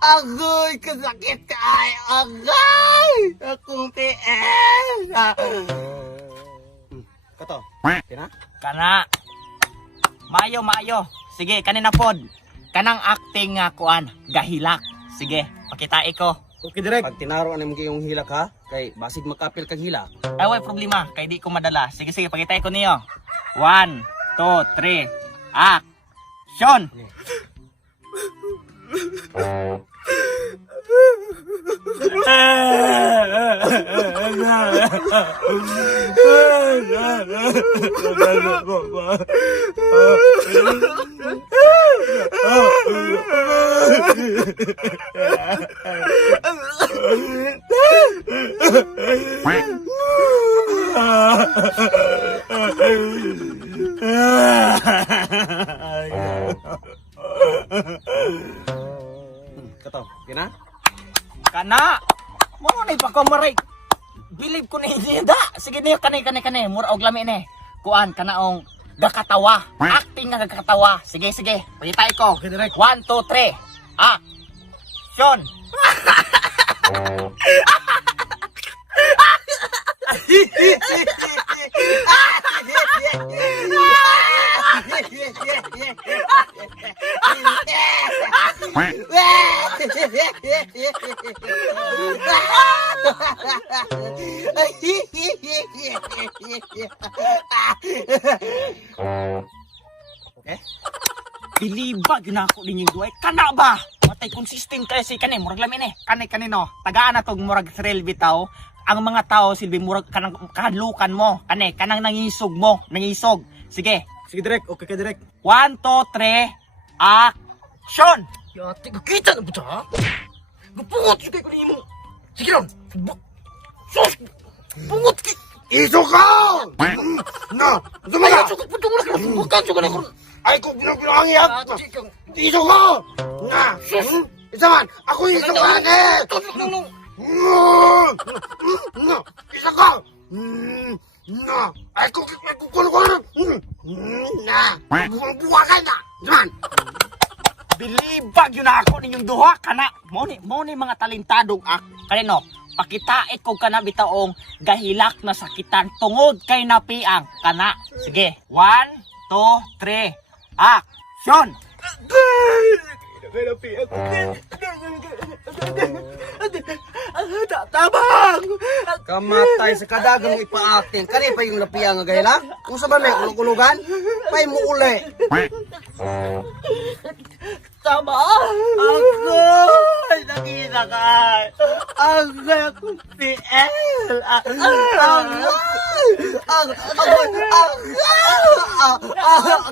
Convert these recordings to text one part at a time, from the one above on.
Agoy, kasakit kay. Agay! Akong tiis. Kato, kina? Kana. Maayo. Sige, kanina pod. Kanang acting nga kuan, gahilak. Sige, pakitai ko. Okay, direk. Pag tinaro na mo yung hilak ha, kay basig makapil kang hilak. Ay, way problema. Kay di ko madala. Sige, pakitai ko niyo. 1, 2, 3. Action! Kato, kina? Kana. Mo na pa ko maray. Believe ko na hindi da. Sige niyo kani. Mura og lami ni. Kuan kanaong gakatawa. Acting nga gakatawa. Sige. Pakitai ko. 1, 2, 3. Action. Bilibag na ako din yung duway. Kana ba? Matay consistent kayo si kani. Murag lami ni. Kanino. Tagaan na tong murag thrill bitaw. Ang mga tao silbi murag kanang kahadlukan mo. Kanang nangisog mo. Nangisog. Sige. Sige, direk. Okay ka, direk. 1, 2, 3. Action! Yati, kakita na ba siya? Gapungot, sige ko ninyo mo. Sige lang. Sus! Pungot ki! Iso ka! Na! Ay, sukat po itong lakras. Bukan, sukat ako. Ay, kung pinangiyat! Iso ka! Na! Isa man! Ako iso ka! Tusok lang nung. Na! Isa ka! Na! Ay, kung kukulo-kulo! Na! Buwakan na! Isa man! Bilibag yun na ako ninyong duha. Kana. Mo ni mga talentadong kanino. Pakitait ko kana bitaong gahilak na sakitan tungod kay napiang. Kana. Sige. 1, 2, 3. Action! Tabang! Kamatay sa kadagang ipa-acting. Kani pa yung lapiang nga gahilak? Kung sa ba may ulog-ulugan? Pay mo uli. Tama! Agoy! Nakita ka! Agoy akong TL! Agoy!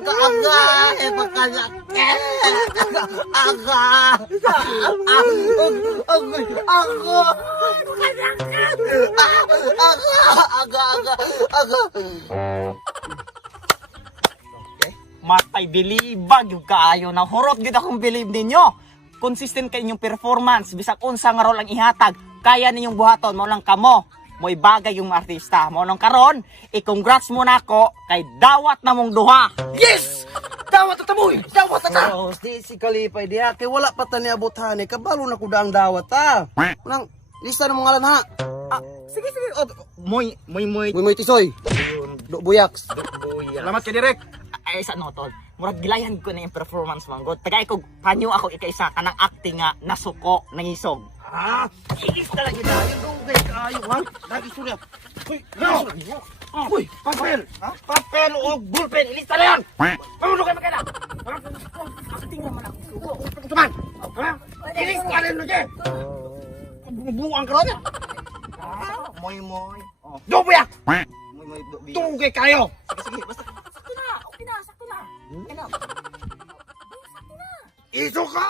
Agay! Pagkasakit! Agay! Matay bilibag yung kaayo na horot gid akong believe ninyo. Consistent kay inyong performance bisag unsa nga role ang ihatag, kaya ninyong buhaton mo lang kamo. Mo'y bagay yung artista. Mo nang karon, i-congrats mo nako kay dawat na mong duha. Yes! Dawat at tamoy! Dawat at ta! Oh, di si Kalipay diha kay wala pa ta ni abutan ni kabalo na ko daang dawat ta. Nang lista ng mga ngalan ha. Sige. Moy. Muy tisoy. Do buyaks. Salamat kay direk. Ay sa no tol. Murag gilayan ko na yung performance man god. Tagay ko panyo ako ikaisa kanang acting nga nasuko nangisog. Iis talaga na! Yung dugay kayo, ha? Lagi surya! Uy! No! Uy! Papel! Papel o bullpen! Ilista na yan! Pamuno kayo magkana! Acting naman ako suko. Tuman! Ilista na yun, Luje! Bubuang ka rin! Moy. Dobuya! Moy Dugay kayo! Sige, basta sakto na. Okay na. Iso ka!